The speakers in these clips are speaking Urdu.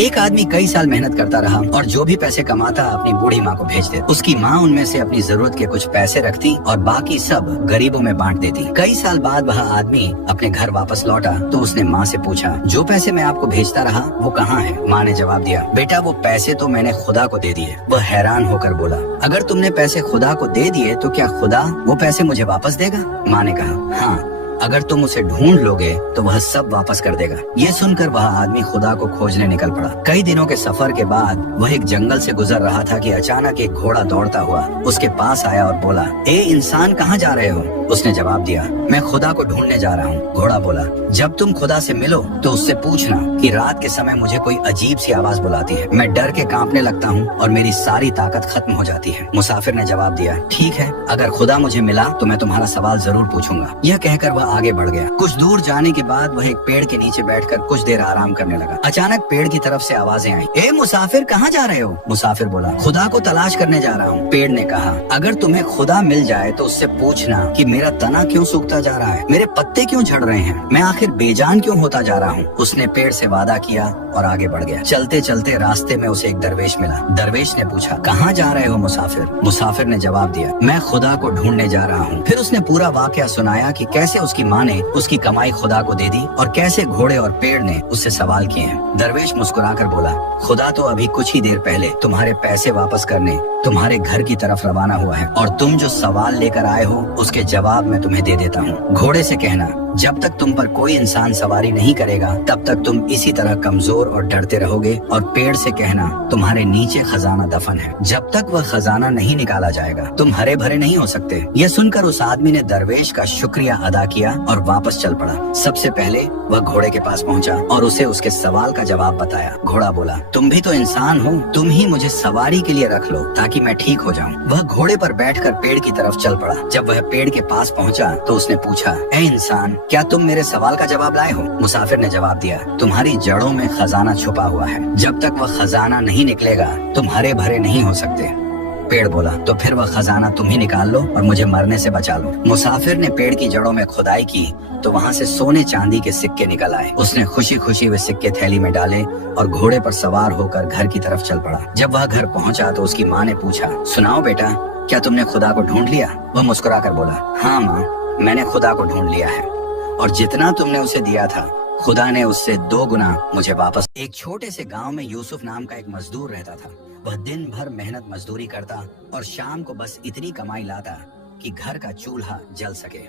ایک آدمی کئی سال محنت کرتا رہا اور جو بھی پیسے کماتا اپنی بوڑھی ماں کو بھیج دیتا۔ اس کی ماں ان میں سے اپنی ضرورت کے کچھ پیسے رکھتی اور باقی سب غریبوں میں بانٹ دیتی۔ کئی سال بعد وہ آدمی اپنے گھر واپس لوٹا تو اس نے ماں سے پوچھا، جو پیسے میں آپ کو بھیجتا رہا وہ کہاں ہے؟ ماں نے جواب دیا، بیٹا وہ پیسے تو میں نے خدا کو دے دیے۔ وہ حیران ہو کر بولا، اگر تم نے پیسے خدا کو دے دیے تو کیا خدا وہ پیسے مجھے واپس دے گا؟ ماں نے کہا، ہاں، اگر تم اسے ڈھونڈ لو گے تو وہ سب واپس کر دے گا۔ یہ سن کر وہ آدمی خدا کو کھوجنے نکل پڑا۔ کئی دنوں کے سفر کے بعد وہ ایک جنگل سے گزر رہا تھا کہ اچانک ایک گھوڑا دوڑتا ہوا اس کے پاس آیا اور بولا، اے انسان کہاں جا رہے ہو؟ اس نے جواب دیا، میں خدا کو ڈھونڈنے جا رہا ہوں۔ گھوڑا بولا، جب تم خدا سے ملو تو اس سے پوچھنا کہ رات کے سمے مجھے کوئی عجیب سی آواز بلاتی ہے، میں ڈر کے کانپنے لگتا ہوں اور میری ساری طاقت ختم ہو جاتی ہے۔ مسافر نے جواب دیا، ٹھیک ہے، اگر خدا مجھے ملا تو میں تمہارا سوال ضرور پوچھوں گا۔ یہ کہہ کر وہ آگے بڑھ گیا۔ کچھ دور جانے کے بعد وہ ایک پیڑ کے نیچے بیٹھ کر کچھ دیر آرام کرنے لگا۔ اچانک پیڑ کی طرف سے آوازیں آئیں، اے مسافر کہاں جا رہے ہو؟ مسافر بولا، خدا کو تلاش کرنے جا رہا ہوں۔ پیڑ نے کہا، اگر تمہیں خدا مل جائے تو اس سے پوچھنا کہ میرا تنا کیوں سوکھتا جا رہا ہے، میرے پتے کیوں جھڑ رہے ہیں، میں آخر بے جان کیوں ہوتا جا رہا ہوں۔ اس نے پیڑ سے وعدہ کیا اور آگے بڑھ گیا۔ چلتے چلتے راستے میں اسے ایک درویش ملا۔ درویش نے پوچھا، کہاں جا رہے ہو مسافر؟ مسافر نے جواب دیا، میں خدا کو ڈھونڈنے جا رہا ہوں۔ پھر اس نے پورا واقعہ سنایا کہ کیسے اس کی ماں نے اس کی کمائی خدا کو دے دی اور کیسے گھوڑے اور پیڑ نے اس سے سوال کیے ہیں۔ درویش مسکرا کر بولا، خدا تو ابھی کچھ ہی دیر پہلے تمہارے پیسے واپس کرنے تمہارے گھر کی طرف روانہ ہوا ہے، اور تم جو سوال لے کر آئے ہو اس کے جواب میں تمہیں دے دیتا ہوں۔ گھوڑے سے کہنا، جب تک تم پر کوئی انسان سواری نہیں کرے گا تب تک تم اسی طرح کمزور اور ڈرتے رہو گے، اور پیڑ سے کہنا، تمہارے نیچے خزانہ دفن ہے، جب تک وہ خزانہ نہیں نکالا جائے گا تم ہرے بھرے نہیں ہو سکتے۔ یہ سن کر اس آدمی نے درویش کا شکریہ ادا کیا اور واپس چل پڑا۔ سب سے پہلے وہ گھوڑے کے پاس پہنچا اور اسے اس کے سوال کا جواب بتایا۔ گھوڑا بولا، تم بھی تو انسان ہو، تم ہی مجھے سواری کے لیے رکھ لو تاکہ میں ٹھیک ہو جاؤں۔ وہ گھوڑے پر بیٹھ کر پیڑ کی طرف چل پڑا۔ جب وہ پیڑ کے پاس پہنچا تو اس نے پوچھا، اے انسان، کیا تم میرے سوال کا جواب لائے ہو؟ مسافر نے جواب دیا، تمہاری جڑوں میں خزانہ چھپا ہوا ہے، جب تک وہ خزانہ نہیں نکلے گا تم ہرے بھرے نہیں ہو سکتے۔ پیڑ بولا، تو پھر وہ خزانہ تم ہی نکال لو اور مجھے مرنے سے بچا لو۔ مسافر نے پیڑ کی جڑوں میں کھدائی کی تو وہاں سے سونے چاندی کے سکے نکل آئے۔ اس نے خوشی خوشی وہ سکے تھیلی میں ڈالے اور گھوڑے پر سوار ہو کر گھر کی طرف چل پڑا۔ جب وہ گھر پہنچا تو اس کی ماں نے پوچھا، سناؤ بیٹا، کیا تم نے خدا کو ڈھونڈ لیا؟ وہ مسکرا کر بولا، ہاں ماں، میں نے خدا کو ڈھونڈ لیا ہے، اور جتنا تم نے اسے دیا تھا خدا نے اس سے 2 گنا مجھے واپس۔ ایک چھوٹے سے گاؤں میں یوسف نام کا ایک مزدور رہتا تھا۔ وہ دن بھر محنت مزدوری کرتا اور شام کو بس اتنی کمائی لاتا کہ گھر کا چولہا جل سکے۔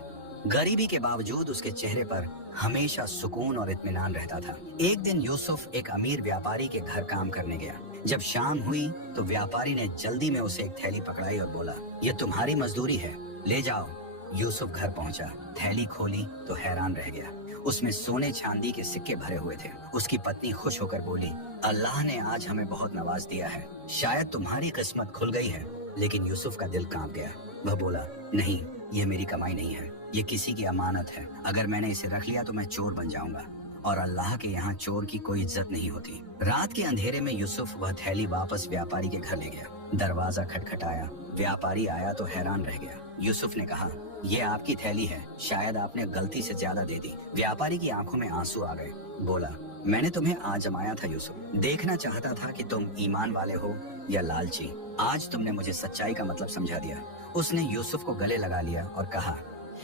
غریبی کے باوجود اس کے چہرے پر ہمیشہ سکون اور اطمینان رہتا تھا۔ ایک دن یوسف ایک امیر ویاپاری کے گھر کام کرنے گیا۔ جب شام ہوئی تو ویاپاری نے جلدی میں اسے ایک تھیلی پکڑائی اور بولا، یہ تمہاری مزدوری ہے، لے جاؤ۔ یوسف گھر پہنچا، تھیلی کھولی تو حیران رہ گیا۔ اس میں سونے چاندی کے سکے بھرے ہوئے تھے۔ اس کی پتنی خوش ہو کر بولی، اللہ نے آج ہمیں بہت نواز دیا ہے، شاید تمہاری قسمت کھل گئی ہے۔ لیکن یوسف کا دل کانپ گیا۔ وہ بولا، نہیں، یہ میری کمائی نہیں ہے، یہ کسی کی امانت ہے، اگر میں نے اسے رکھ لیا تو میں چور بن جاؤں گا، اور اللہ کے یہاں چور کی کوئی عزت نہیں ہوتی۔ رات کے اندھیرے میں یوسف وہ تھیلی واپس ویاپاری کے گھر لے گیا۔ دروازہ کھٹکھٹایا، ویاپاری آیا تو حیران رہ گیا۔ یوسف نے کہا، یہ آپ کی تھیلی ہے، شاید آپ نے غلطی سے زیادہ دے دی۔ ویاپاری کی آنکھوں میں آنسو آ گئے۔ بولا، میں نے تمہیں آزمایا تھا یوسف، دیکھنا چاہتا تھا کہ تم ایمان والے ہو یا لالچی۔ آج تم نے مجھے سچائی کا مطلب سمجھا دیا۔ اس نے یوسف کو گلے لگا لیا اور کہا،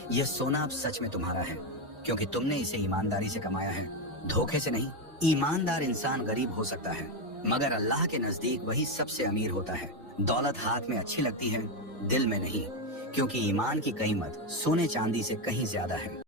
یہ سونا اب سچ میں تمہارا ہے، کیونکہ تم نے اسے ایمانداری سے کمایا ہے، دھوکے سے نہیں۔ ایماندار انسان غریب ہو سکتا ہے، مگر اللہ کے نزدیک وہی سب سے امیر ہوتا ہے۔ دولت ہاتھ میں اچھی لگتی ہے، دل میں نہیں، کیونکہ ایمان کی قیمت سونے چاندی سے کہیں زیادہ ہے۔